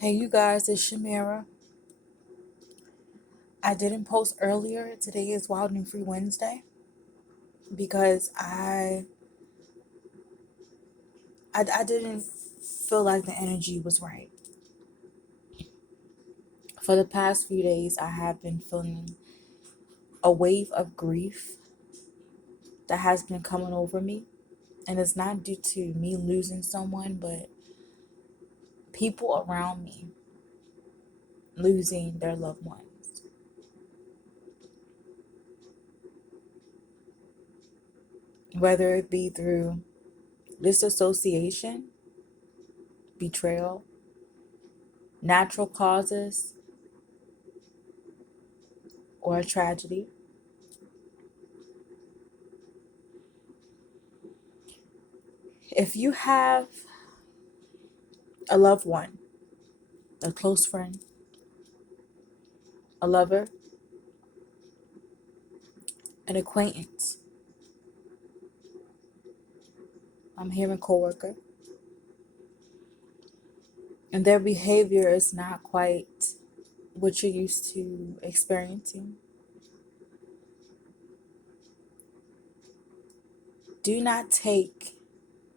Hey, you guys, it's Shamira. I didn't post earlier. Today is Wild and Free Wednesday because I didn't feel like the energy was right. For the past few days, I have been feeling a wave of grief that has been coming over me. And it's not due to me losing someone, but people around me losing their loved ones. Whether it be through disassociation, betrayal, natural causes, or a tragedy. If you have a loved one, a close friend, a lover, an acquaintance, I'm hearing coworker, and their behavior is not quite what you're used to experiencing, do not take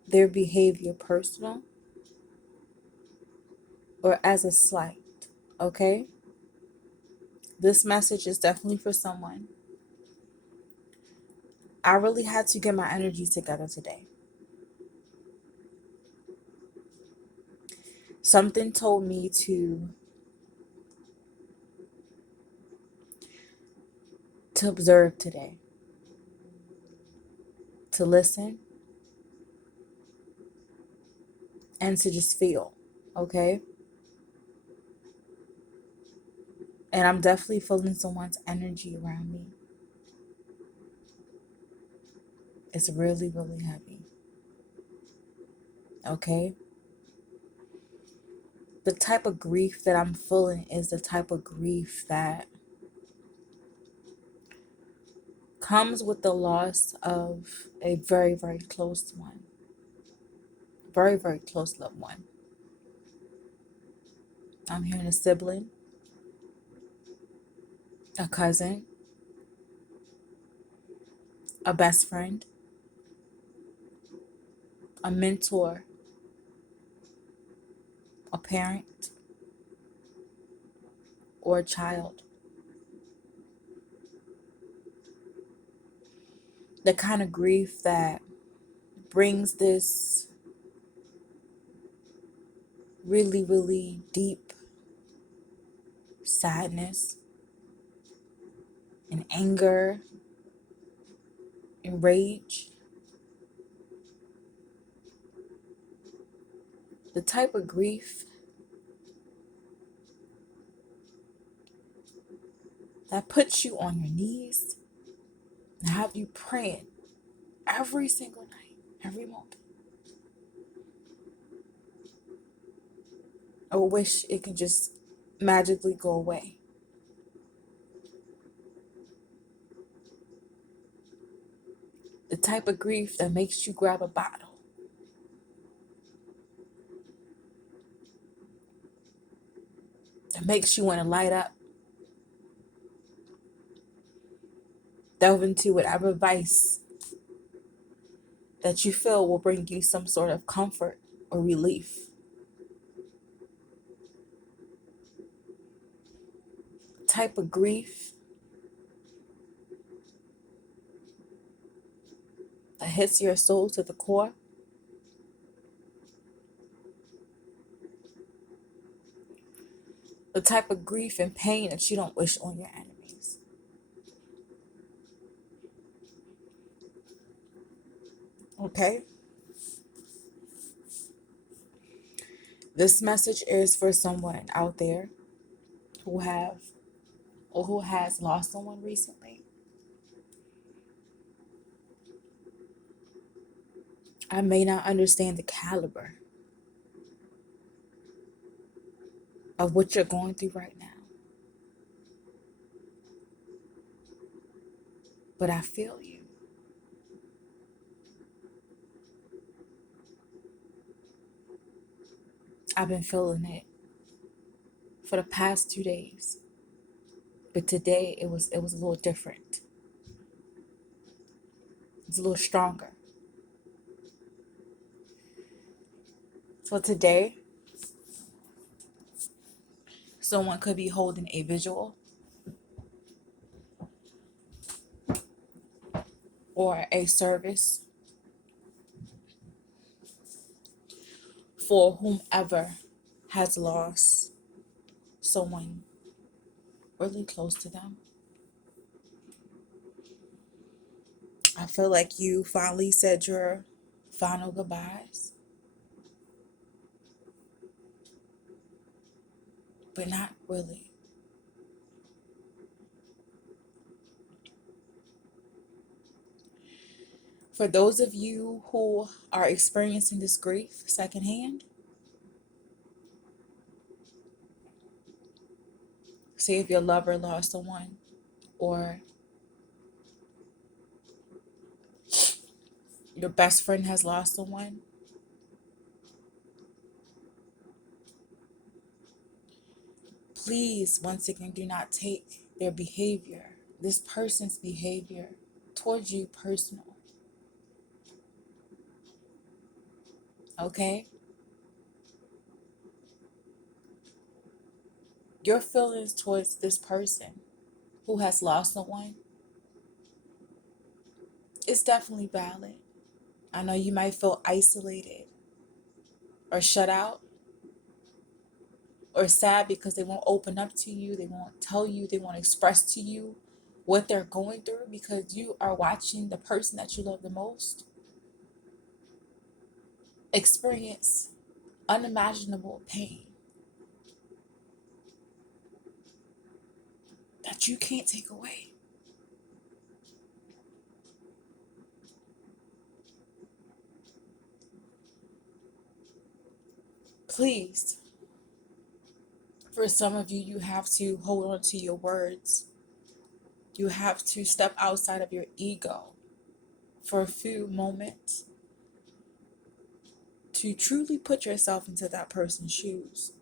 their behavior personal or as a slight, okay? This message is definitely for someone. I really had to get my energy together today. Something told me to observe today, to listen, and to just feel, okay? And I'm definitely feeling someone's energy around me. It's really, really heavy. Okay? The type of grief that I'm feeling is the type of grief that comes with the loss of a very, very close one. Very, very close loved one. I'm hearing a sibling, a cousin, a best friend, a mentor, a parent, or a child. The kind of grief that brings this really, really deep sadness and anger and rage. The type of grief that puts you on your knees and have you praying every single night, every moment. I wish it could just magically go away. The type of grief that makes you grab a bottle, that makes you want to light up, delve into whatever vice that you feel will bring you some sort of comfort or relief. The type of grief that hits your soul to the core. The type of grief and pain that you don't wish on your enemies. Okay? This message is for someone out there who have or who has lost someone recently. I may not understand the caliber of what you're going through right now, but I feel you. I've been feeling it for the past 2 days. But today it was a little different. It's a little stronger. So today, someone could be holding a visual or a service for whomever has lost someone really close to them. I feel like you finally said your final goodbyes, but not really. For those of you who are experiencing this grief secondhand, say if your lover lost someone or your best friend has lost someone, please, once again, do not take their behavior, this person's behavior towards you personal. Okay? Your feelings towards this person who has lost someone is definitely valid. I know you might feel isolated or shut out or sad because they won't open up to you, they won't tell you, they won't express to you what they're going through because you are watching the person that you love the most experience unimaginable pain that you can't take away. Please, for some of you, you have to hold on to your words. You have to step outside of your ego for a few moments to truly put yourself into that person's shoes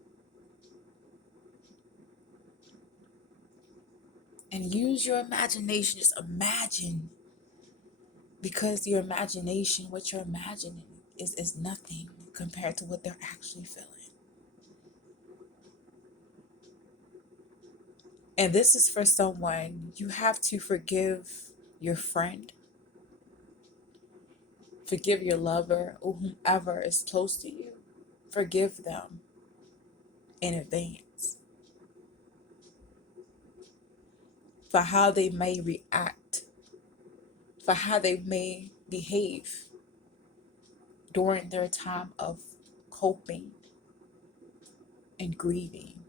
and use your imagination. Just imagine, because your imagination, what you're imagining, is nothing compared to what they're actually feeling. And this is for someone, you have to forgive your friend, forgive your lover, or whomever is close to you. Forgive them in advance for how they may react, for how they may behave during their time of coping and grieving.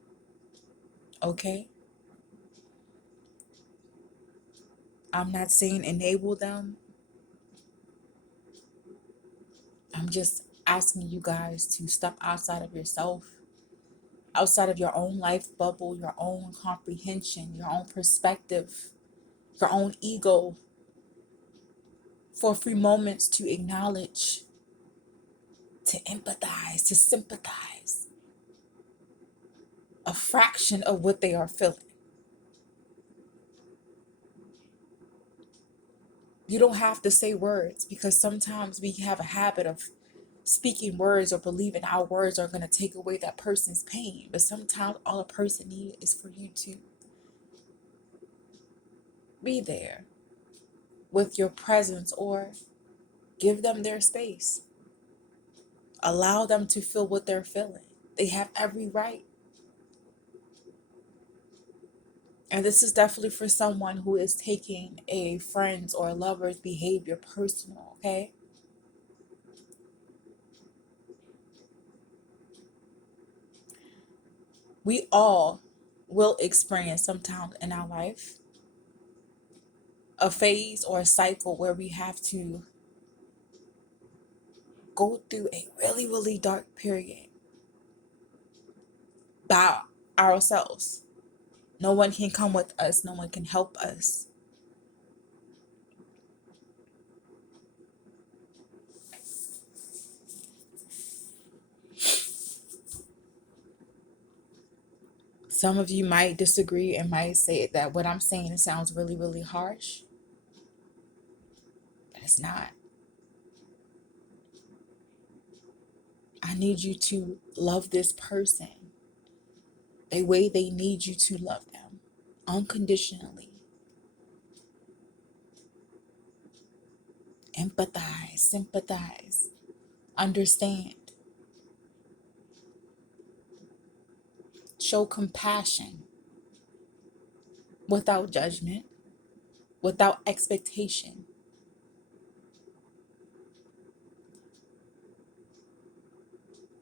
Okay? I'm not saying enable them. I'm just asking you guys to step outside of yourself, outside of your own life bubble, your own comprehension, your own perspective, your own ego, for a few moments to acknowledge, to empathize, to sympathize a fraction of what they are feeling. You don't have to say words because sometimes we have a habit of speaking words or believing our words are going to take away that person's pain. But sometimes all a person needs is for you to be there with your presence or give them their space. Allow them to feel what they're feeling. They have every right. And this is definitely for someone who is taking a friend's or a lover's behavior personal, okay? We all will experience sometime in our life a phase or a cycle where we have to go through a really, really dark period by ourselves. No one can come with us. No one can help us. Some of you might disagree and might say that what I'm saying sounds really, really harsh, but it's not. I need you to love this person the way they need you to love them, unconditionally. Empathize, sympathize, understand, show compassion without judgment, without expectation.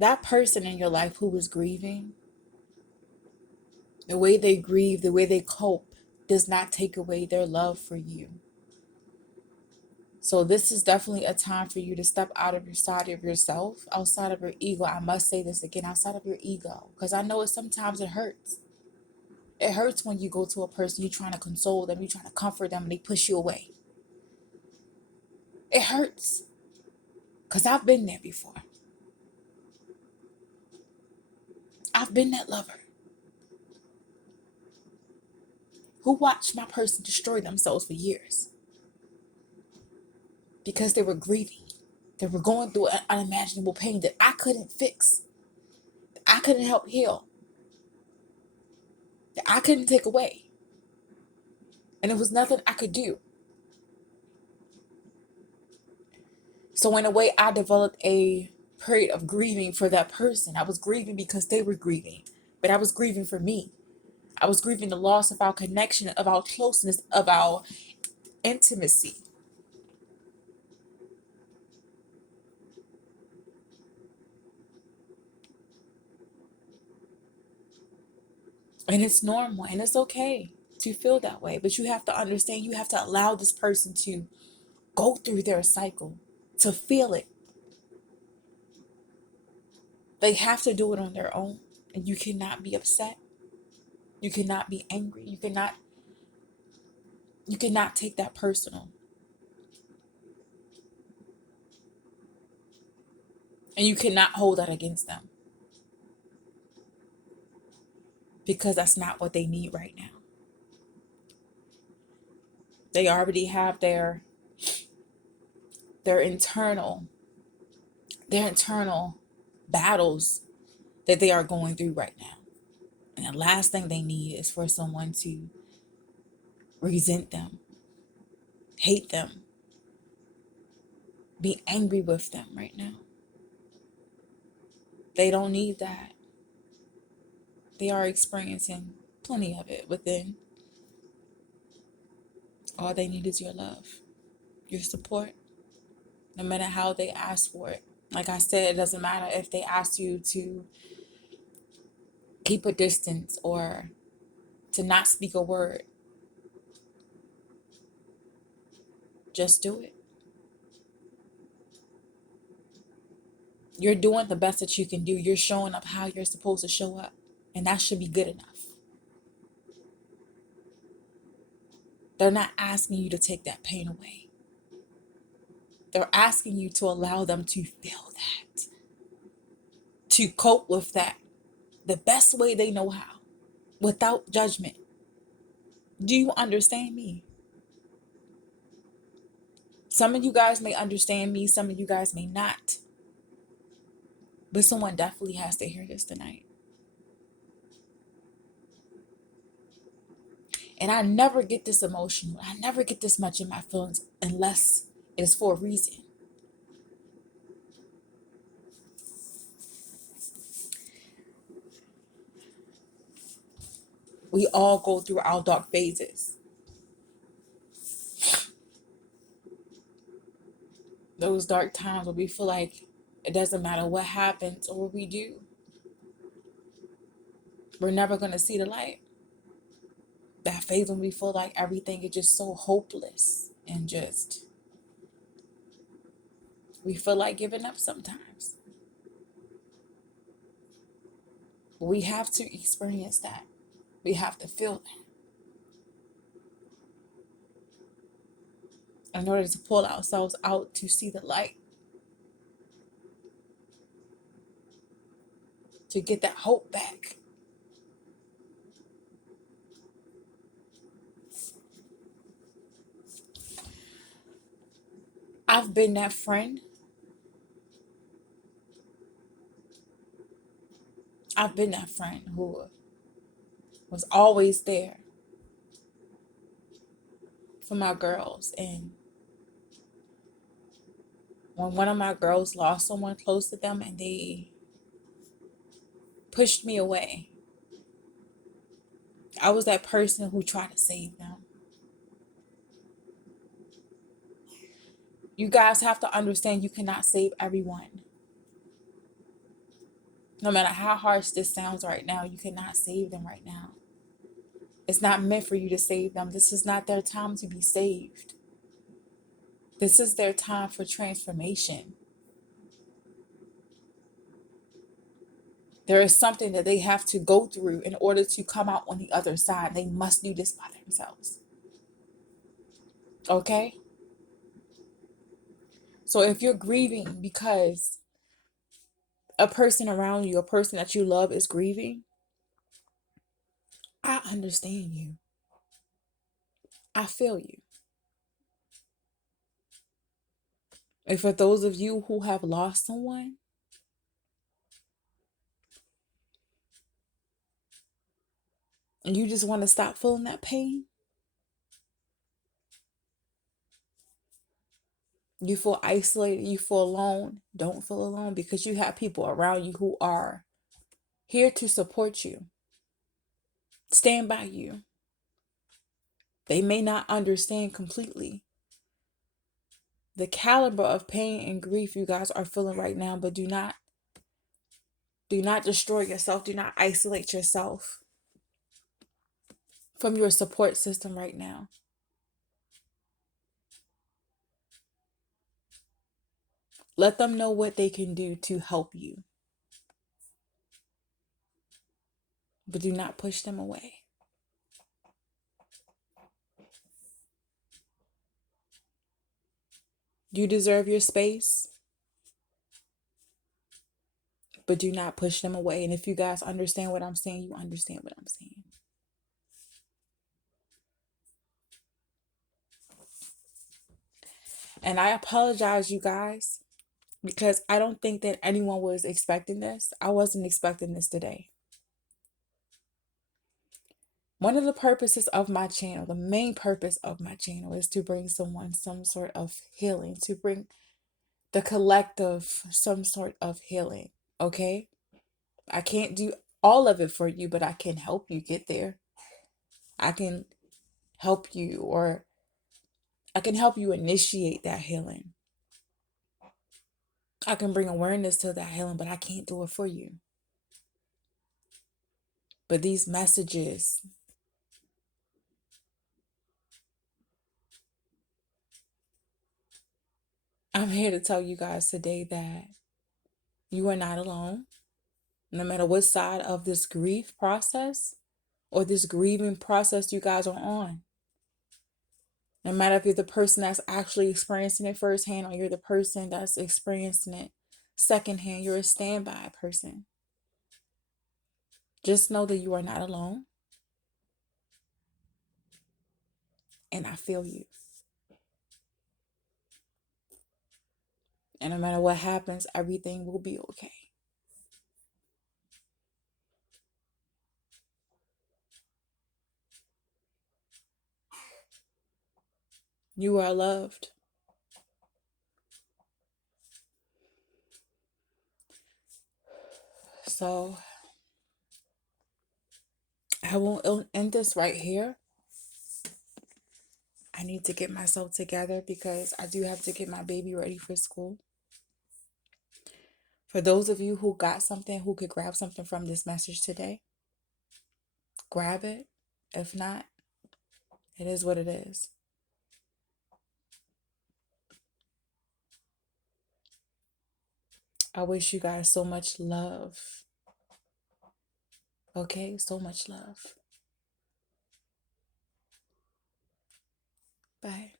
That person in your life who is grieving, the way they grieve, the way they cope, does not take away their love for you. So this is definitely a time for you to step out of your side of yourself, outside of your ego. I must say this again, outside of your ego, because I know sometimes it hurts. It hurts when you go to a person, you're trying to console them, you're trying to comfort them, and they push you away. It hurts, because I've been there before. I've been that lover who watched my person destroy themselves for years because they were grieving. They were going through an unimaginable pain that I couldn't fix, that I couldn't help heal, that I couldn't take away. And there was nothing I could do. So in a way, I developed a period of grieving for that person. I was grieving because they were grieving, but I was grieving for me. I was grieving the loss of our connection, of our closeness, of our intimacy. And it's normal and it's okay to feel that way. But you have to understand, you have to allow this person to go through their cycle, to feel it. They have to do it on their own. And you cannot be upset. You cannot be angry. You cannot take that personal. And you cannot hold that against them. Because that's not what they need right now. They already have their internal battles that they are going through right now. And the last thing they need is for someone to resent them, hate them, be angry with them right now. They don't need that. They are experiencing plenty of it within. All they need is your love, your support, no matter how they ask for it. Like I said, it doesn't matter if they ask you to keep a distance or to not speak a word. Just do it. You're doing the best that you can do. You're showing up how you're supposed to show up. And that should be good enough. They're not asking you to take that pain away. They're asking you to allow them to feel that, to cope with that the best way they know how, without judgment. Do you understand me? Some of you guys may understand me, some of you guys may not. But someone definitely has to hear this tonight. And I never get this emotional. I never get this much in my feelings unless it is for a reason. We all go through our dark phases. Those dark times where we feel like it doesn't matter what happens or what we do. We're never going to see the light. That phase when we feel like everything is just so hopeless and just, we feel like giving up sometimes. We have to experience that. We have to feel that in order to pull ourselves out to see the light, to get that hope back. been that friend. I've been that friend who was always there for my girls. And when one of my girls lost someone close to them and they pushed me away, I was that person who tried to save them. You guys have to understand you cannot save everyone. No matter how harsh this sounds right now, you cannot save them right now. It's not meant for you to save them. This is not their time to be saved. This is their time for transformation. There is something that they have to go through in order to come out on the other side. They must do this by themselves. Okay? So if you're grieving because a person around you, a person that you love is grieving, I understand you. I feel you. And for those of you who have lost someone, and you just want to stop feeling that pain, you feel isolated, you feel alone, don't feel alone, because you have people around you who are here to support you, stand by you. They may not understand completely the caliber of pain and grief you guys are feeling right now, but do not destroy yourself. Do not isolate yourself from your support system right now. Let them know what they can do to help you, but do not push them away. You deserve your space, but do not push them away. And if you guys understand what I'm saying, you understand what I'm saying. And I apologize, you guys, because I don't think that anyone was expecting this. I wasn't expecting this today. One of the purposes of my channel, the main purpose of my channel, is to bring someone some sort of healing, to bring the collective some sort of healing, okay? I can't do all of it for you, but I can help you get there. I can help you, or I can help you initiate that healing. I can bring awareness to that healing, but I can't do it for you. But these messages, I'm here to tell you guys today that you are not alone. No matter what side of this grief process or this grieving process you guys are on. No matter if you're the person that's actually experiencing it firsthand or you're the person that's experiencing it secondhand, you're a standby person. Just know that you are not alone. And I feel you. And no matter what happens, everything will be okay. You are loved. So I won't end this right here. I need to get myself together because I do have to get my baby ready for school. For those of you who got something, who could grab something from this message today, grab it. If not, it is what it is. I wish you guys so much love. Okay? So much love. Bye.